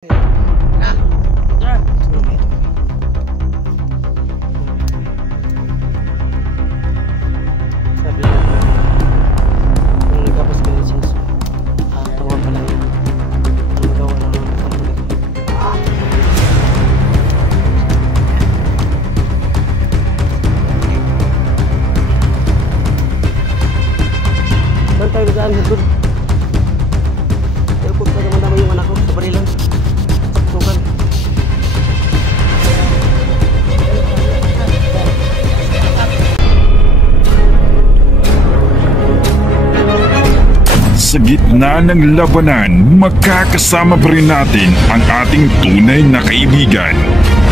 Sa gitna ng labanan, magkakasama pa rin natin ang ating tunay na kaibigan,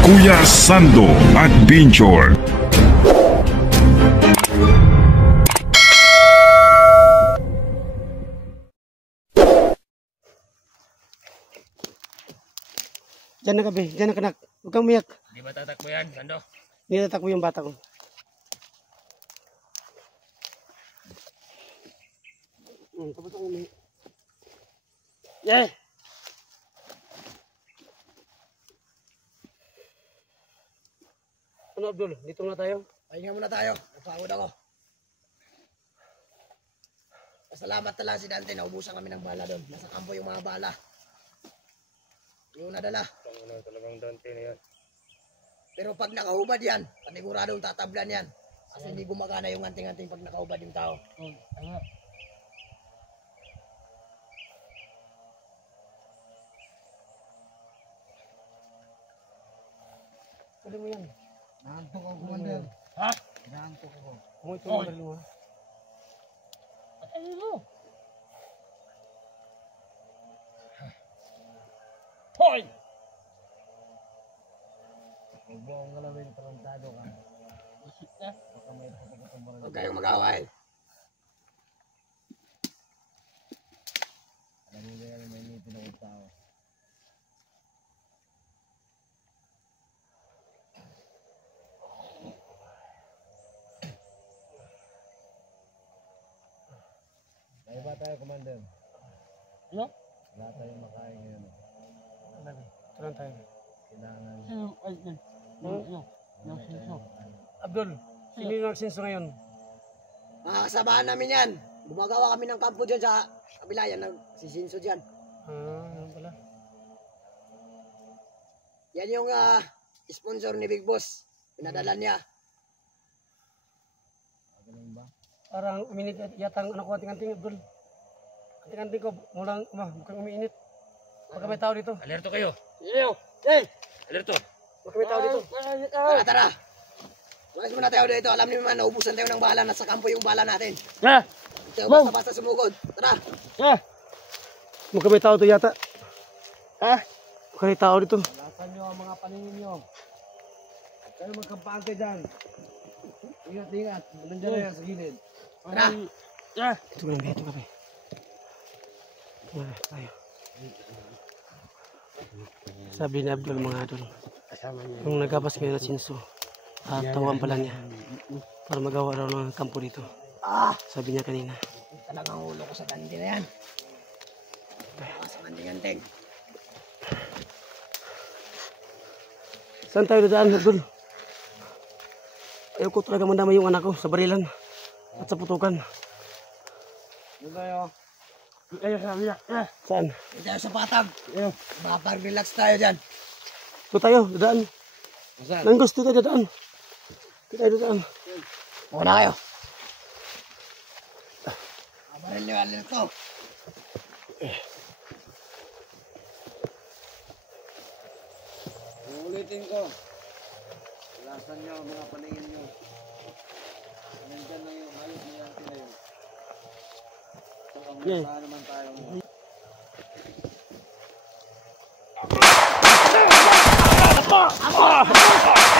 Kuya Sando at Binjor. Diyan na kabe, diyan na kanak. Huwag kang umiyak. Hindi ba tatakbo yan, Sando? Hindi tatakbo yung bata ko. Tapos ako umiyak. Yeah! Ano Abdul, dito na tayo? Pahinga muna tayo, napagod ako. Pasalamat na lang si Dante, naubusan kami ng bala doon. Nasa kampo yung mga bala. Yung nadala. Talagang Dante na yan. Pero pag nakahubad yan, paniguradong tatablan yan. Kasi hindi gumagana yung anting-anting pag nakahubad yung tao. Tama. Pwede mo yan. Naantok ako, Commander. Ha? Naantok ako. Mo ito yung baril mo. Ano mo? Hoy! Huwag mo akong galawin, tarantado ka. Baka may nakapagkatumbaran. Huwag kayong mag-away. Alam mo yan, may nipin akong tao. May ba tayo, Commander? Ano? Wala tayong makain ngayon. Ito lang tayo. Kailangan. Abdul, sino yung nagsinso ngayon? Mga kasamahan namin yan. Gumagawa kami ng kampo dyan sa kabila yan. Nagsisinso dyan. Ano pala? Yan yung sponsor ni Big Boss. Pinadala niya. Ganun ba? Parang uminit yata ang anak ko anting-anting Abdul. Anting-anting ko mukhang umiinit. Baka may tao dito. Alerto kayo. Hey! Alerto. Baka may tao dito. Tara, tara. Makas muna tayo dito. Alam niyo naman, naubusan tayo ng bala. Nasa kampo yung bala natin. Yeah! Tayo basta-basta sumugod. Tara. Yeah! Mukhang may tao to yata. Mukhang may tao dito. Lasan nyo ang mga paningin nyo. Kayo magkampante dyan. Ingat-ingat. Nandiyan na yan sa gilid. Tara. Ito ka lang, ito ka ba. Tayo. Sabi ni Abdul mga idol, nung nagabas kayo na sinso, tawan pala niya para magawa raw ng kampo dito. Sabi niya kanina. Talagang ulo ko sa dandi na yan. Sa manding-anting. Saan tayo dadaan, Abdul? Ayaw ko talaga mandamay yung anak ko sa barilan at sa putukan. Doon tayo. Saan? Doon tayo sa patag. Makapag-relax tayo dyan. Ito tayo, dadaan. Nang gusto tayo dadaan. Ito tayo dadaan. Muna kayo. Kabarin nyo alin ko. Ulitin ko. Lasan nyo mga paningin nyo. Nandyan lang yung hayop ni Auntie na yun. So, ang nasa naman tayo mo.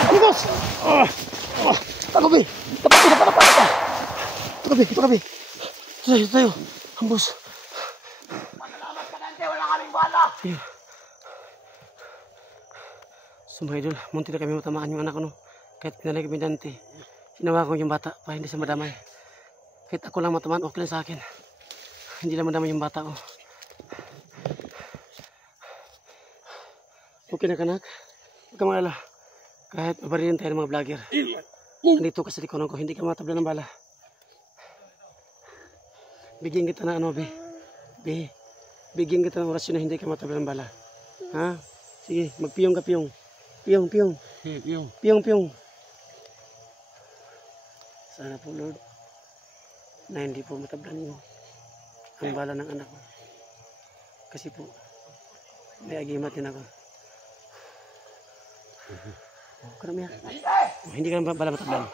Amigos! Tagobi! Tapapi na para. Tagobi, tagobi. Ito tayo. Ambos. Manalamat ka Dante, wala kaming bala. So mga idol, munti na kami matamaan yung anak ko no. Kahit pinalay kami Dante, ginawa ko yung bata para hindi siya madamay. Kahit ako lang matamaan, okay lang sa akin. Hindi lang madamay yung bata ko. Okay na kanak. Huwag ka magalala. Kahit mabarilin tayo ng mga vlogger. Nandito ka sa likuran ko. Hindi ka matabla ng bala. Bigyan kita na ano, be. Bigyan kita ng orasyon na hindi ka matabla ng bala. Ha? Sige, magpiyong ka, piyong. Piyong. Sana po, Lord, na hindi po matablan mo ang bala ng anak ko. Kasi po, may agimat din ako. Karami yan. Hindi ka na bala matablan.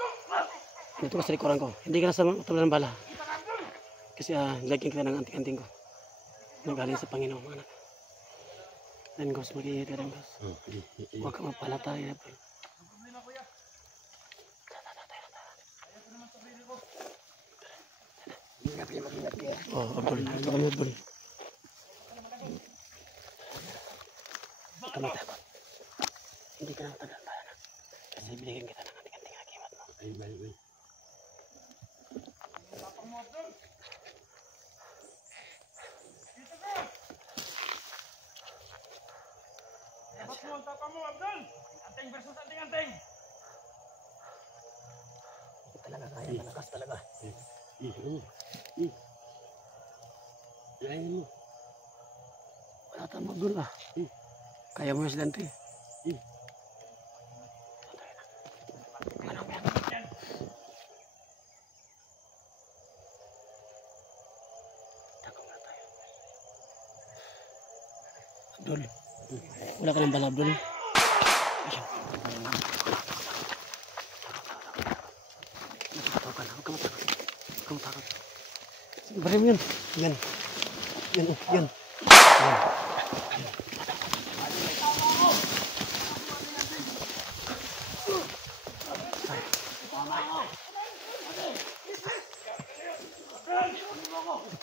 Dito ka sa likuran ko. Hindi ka na matablan ng bala. Kasi lagyan kita ng anting-anting ko. Nagaling sa Panginoon, mga anak. Dan Gos, mag-iingat ka, Dan Gos. Huwag ka mapalatay. Oh, Abdul. Ito kami, Abdul. Huwag ka matakot. Hindi ka na matablan ng bala na. Kasi binigyan kita ng anting-anting agimat mo. Tapa mo, Abdul! Anting versus anting-anting! Talaga kaya, malakas talaga. Lain mo. Wala tayong Abdul ah. Kaya mo yung silante. Abdul, wala ka ng bala, Abdul. Huwag ka matakot. Bari mo yun. Yan.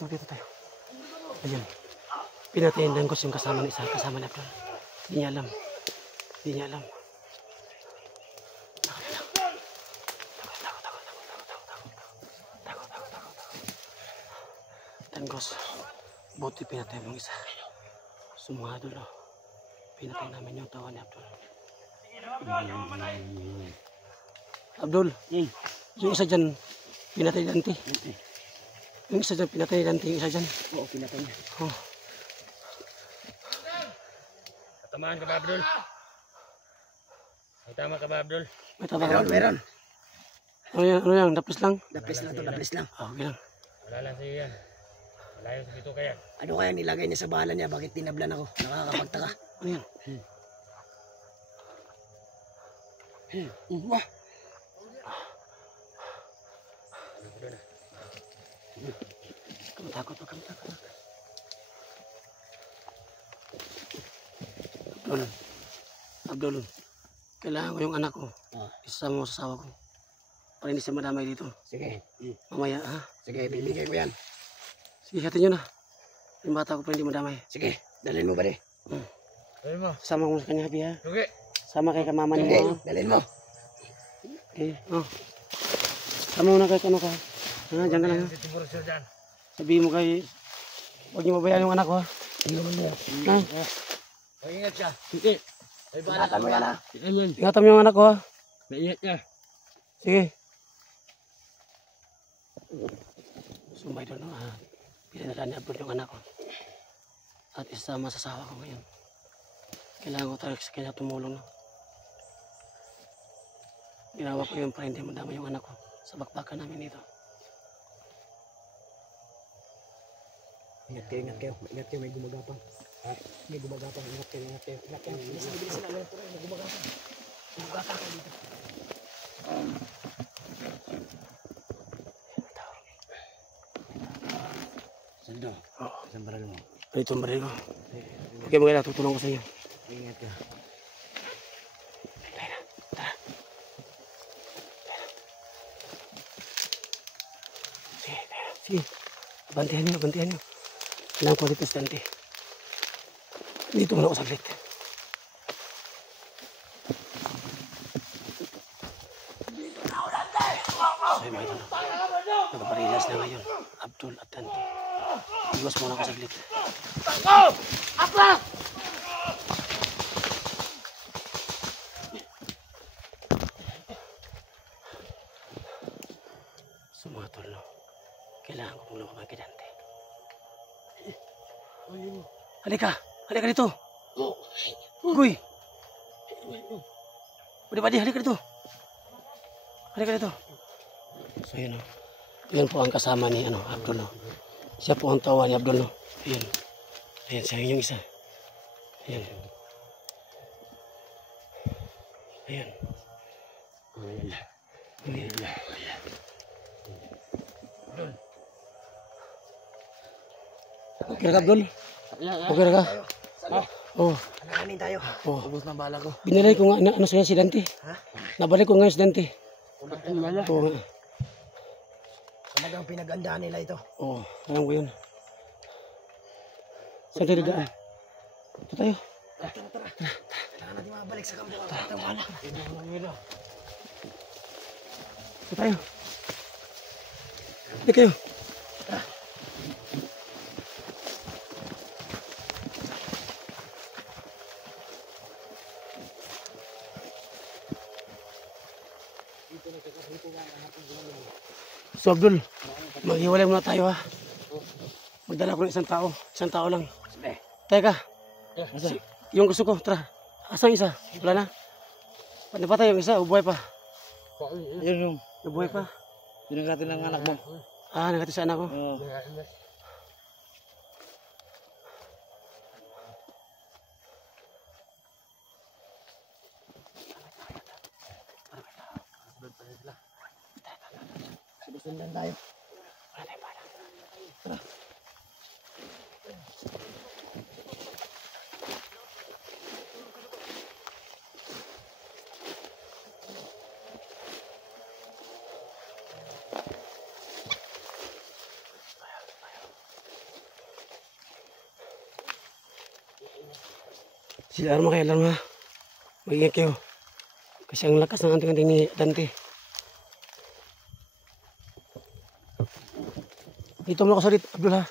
Dito tayo. Ayan. Pinatayin Dan Gos yung kasama ni Abdul. Hindi niya alam. Dan Gos, buti pinatayin mong isa. Sumado lo. Pinatayin namin yung tawa ni Abdul. Abdul, yung isa dyan, pinatay Dante. Yung isa dyan, pinatay Dante. Yung isa dyan. Oo, pinatay niya. Oh. Tamaan ka ba, Abdul? May tama ka ba, Abdul? May tama ka. Meron. Ano yan? Dapis lang? Dapis lang. Okay lang. Wala lang sa'yo yan. Malayo sa bito kaya. Ano kaya nilagay niya sa bala niya? Bakit tinablan ako? Nakakapagtaka. Ano yan? Wah! Huwag ka matakot. Abdul, kailangan ko yung anak ko. Isama mo sa asawa ko. Para hindi siya madamay dito. Sige. Mamaya, ha? Sige, bibigay ko yan. Sige, hatin nyo na. Yung bata ko pa hindi madamay. Sige, dalhin mo ba rin? Dalhin mo. Sama mo sa kanya, habi, ha? Okay. Sama kay kamama Sige, niyo. dalhin mo. Okay, sama mo na kay ano ka. Ha, dyan ka lang, ha? Sabihin mo kay... Huwag niyo mabayaan yung anak ko, ha? Ha? Mag-ingat siya. Sige. Ingatan mo yan, ha? Ingatan mo yung anak ko, ha? Maingat ka. Sige. Sumbay doon, ha? Pinadala ni Abdul yung anak ko. At isama sa asawa ko ngayon. Kailangan ko talaga sa kanya tumulong, no? Ginawa ko yun para hindi madama yung anak ko sa bakbakan namin dito. Ingat kayo. May gumagapang. May gumagapang. Ingat kayo. Bilisan na. May gumagapang. Gumagapang kayo dito. Sando. Isang baril mo. Ito ang baril ko. Okay, maganda. Tutulong ko sa inyo. Ingat ka. Tara. Sige. Bantihan nyo. Kailangan ko dito sa Dante. Dito muna ako saglit. So yung mga ito, nagpaparilas na ngayon. Abdul at Dante. Iwas muna ako saglit. kailangan kong lumabang kay Dante. Halika! Halika dito! Guy! Pwede, halika dito! Halika dito! So yun o. Yun po ang kasama ni Abdul. No? Siya po ang tawa ni Abdul. No? Ayan. Ayan siya yung isa. Ayan. Ayan. Ayan. Okay na ka, Abdul? Okay na ka? Oo. Kanin tayo. Oh. Ubus na bala ko. Binalay ko nga ano sa'yo si Dante. Ha? Nabalik ko nga si Dante. Oo nga. Talagang pinagandaan nila ito. Oo, alam ko yun. Saan tayo daan? Ito tayo. Tara. Kailangan natin mabalik sa kampo. Ito wala. Ito tayo. Hindi kayo. So Abdul, maghiwalay muna tayo ha. Magdala ko ng isang tao. Isang tao lang. Teka. Yung gusto ko, tara. Asang isa? Wala na. Napatay yung isa, ubuhay pa. Yun yung. Ubuhay pa. Pinagatin ng anak mo. Ah, nagkati sa anak ko. Oo. Sundan tayo. Wala tayong bala. Sila alarma kayo, alarma. Mag-ingat kayo. Kasi ang lakas ng anting-anting ni Dante. Dito muna ako saglit, Abdul ha.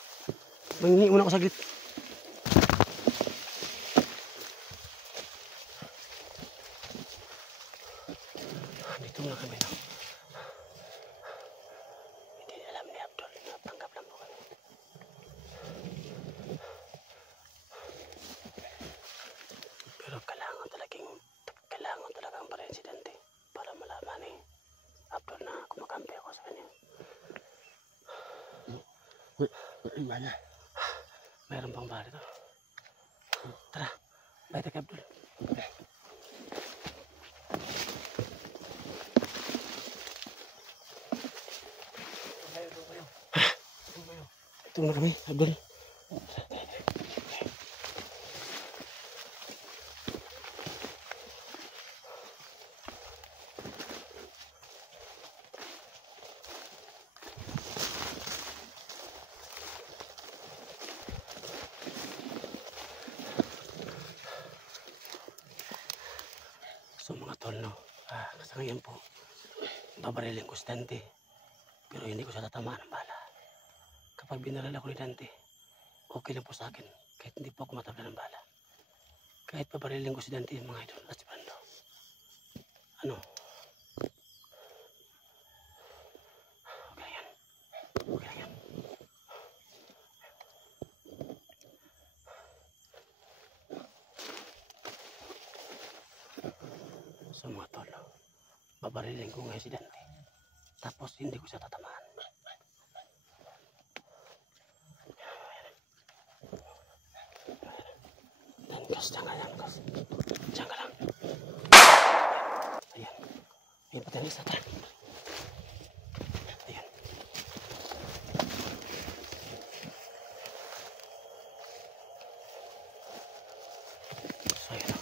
Mangingi muna ako saglit. Dito muna kami. No? Hindi alam ni Abdul na tanggap lang po kami. Pero kailangan talagang pa rin si Dante para malaman ni Abdul na kumakampi ako sa kanya. Mana? Mayroon pang bala ito. Tara, baita kay Abdul. Ito na kami, Abdul. So mga tol, no, sa ngayon po, babarilin ko si Dante, pero hindi ko siya tatamaan ng bala. Kapag binaril ako ni Dante, okay lang po sa akin, kahit hindi po ako matabla ng bala. Kahit babarilin ko si Dante, mga idol, at si Brando. Ano? Okay lang yan. Okay lang yan. So mga tol, babarilin ko ngayon si Dante. Tapos hindi ko siya tatamaan. Diyan ka, Diyan ka lang. Ayan. Ayan, pati ang isa. Ayan. So ayan.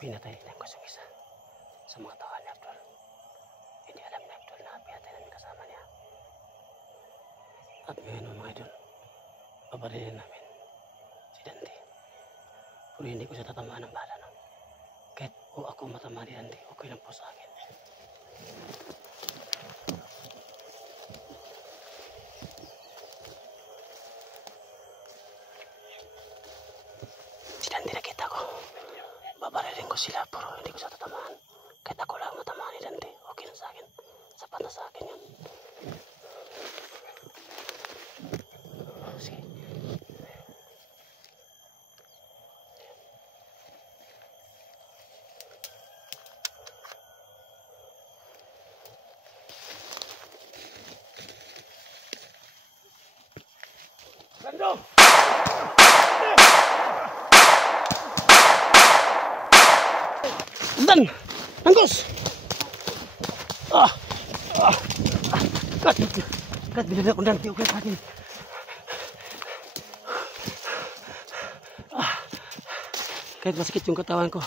Pinatay lang ko yung isa sa mga tao ni Abdul. Hindi alam ni Abdul na pinatay namin kasama niya. At ngayon mga idol, babarilin namin si Dante. Pero hindi ko siya tatamaan ng bala, no? Kahit o ako matamaan ni Dante, okay lang po sa akin. Si Dante nakita ko. Babarilin ko sila, pero hindi ko siya tatamaan. Kahit ako lang matamaan ni Dante, okay na sa akin. Sapat na sa akin yun. Dan! Anggos! Kat, binili ako ng tiyo. Kat, kahit masakit yung katawan ko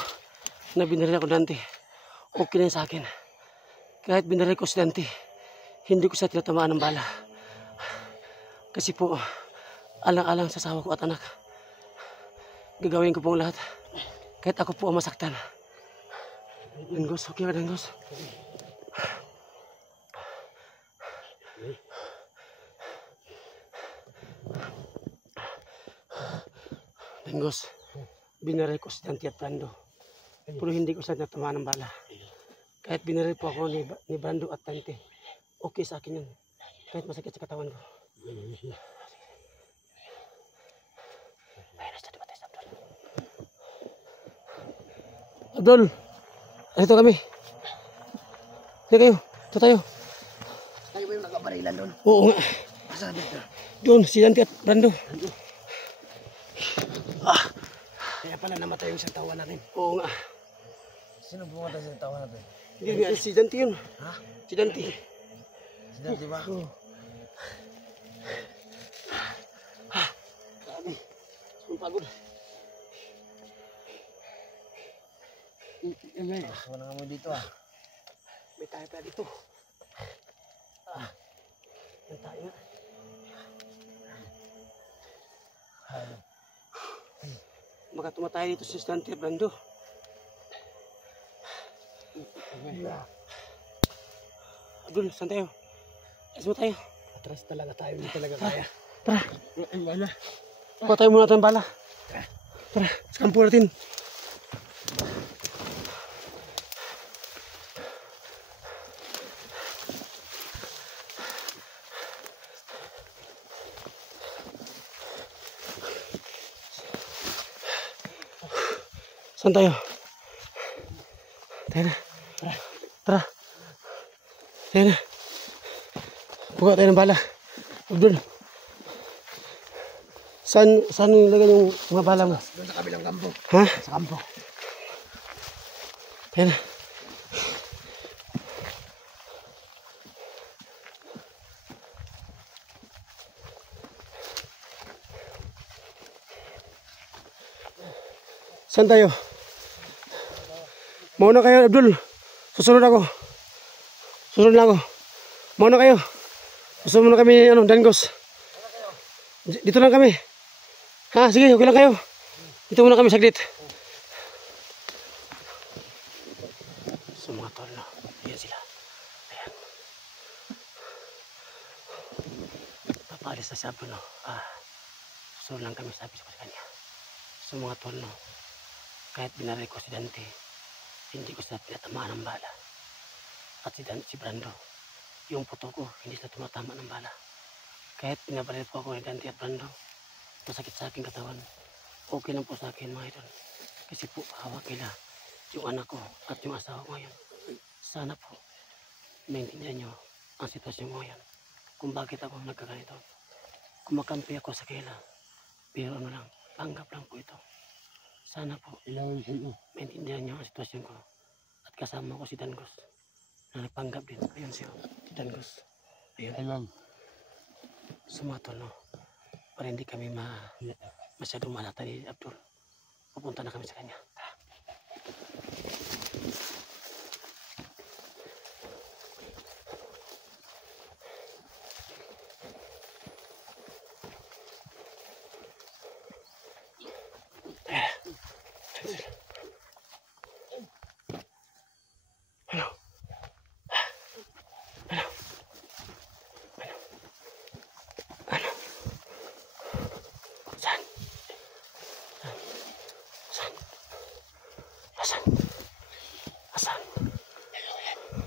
na binaril ako dante, okay na sa akin. Kahit binaril ko si Dante, hindi ko siya tinatamaan ng bala. Kasi po, alang-alang sa asawa ko at anak, gagawin ko pong lahat. Kahit ako po ang masaktan. Danggos, okay ka Danggos? Danggos, binaril ko si Dante at Brando. Pero hindi ko siya natamaan ng bala. Kahit binaril po ako ni Brando at Dante, okay sa akin yun. Kahit masakit sa katawan ko. Abdul, ito kami. Hindi kayo, ito tayo. Tayo ba yung nakabarilan doon? Oo nga. Asan dito? Doon, si Dante at Brando. Kaya pala namatay yung isang tawa natin. Oo nga. Sino bumatay sa tawa natin? Hindi, si Dante yun. Ha? Si Dante. Si Dante ba? Oo. Grabe. Ang pagod. Wala nga mo dito ah. May tayo pa dito. May tayo na. Baka tumatay dito si Dante at Brando. Abdul, saan tayo? Alas mo tayo. Atras talaga tayo, hindi talaga kaya. Tara. Kuha tayo muna tayong bala. Tara, sa kampo natin. Saan tayo? Tayo na. Tara. Tayo na. Buka tayo ng bala. Abdul. Saan nilagay yung mga bala mo? Doon sa kabilang kampo. Ha? Sa kampo. Tayo na. Saan tayo? Mauna kayo, Abdul. Susunod ako. Susunod na ako. Mauna kayo. Susunod na kami, Danggos. Dito lang kami. Ha, sige, okay lang kayo. Dito muna kami saglit. So mga tol, no? Ayan sila. Ayan. Papalis na si Abdul, no? Susunod lang kami, sabi ko sa kanya. So mga tol, no? Kahit binaril ko si Dante, hindi ko siya tinatamaan ng bala. At si Brando, yung puto ko, hindi siya tumatama ng bala. Kahit pinabaril po ako ni Dante at Brando, masakit sa aking katawan. Okay lang po sa akin mga idol. Kasi po, hawak nila yung anak ko at yung asawa ko ngayon. Sana po, maintindihan nyo ang sitwasyon ko ngayon. Kung bakit ako nagkaganito. Kumakampi ako sa kanila. Pero ano lang, panggap lang po ito. Sana po, maintindihan nyo ang sitwasyon ko. At kasama ko si Danggos. Na nagpanggap din. Ayun siya, si Danggos. Ayun. Sumatol, no? Para hindi kami masyadong malata ni Abdul. Pupunta na kami sa kanya.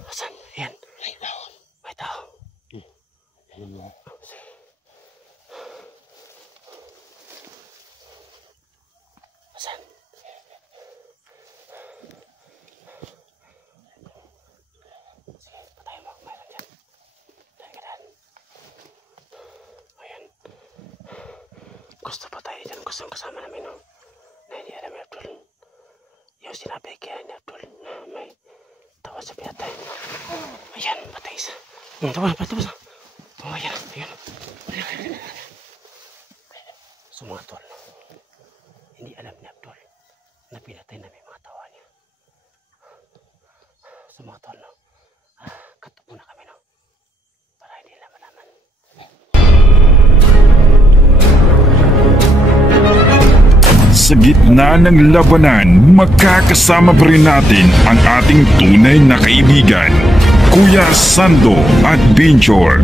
Asan? Ayan. May tao. Asan? Sige, patayin mo. Mayroon dyan. Tayo ka dyan. Ayan. bukas ang kasama namin, no? Na hindi alam ni Abdul. Yung sinabi kaya ni Abdul na may tawa sa pinatay. Ayan, patay isa. Tawa, patay isa. Oh, ayan, ayan. So mga tol, hindi alam ni Abdul na pinatay namin mga tawa niya. So mga tol, no? Katok muna kami, no? Para hindi nila malaman. Sa gitna ng labanan, magkakasama pa rin natin ang ating tunay na kaibigan, Kuya Sando at Binchor.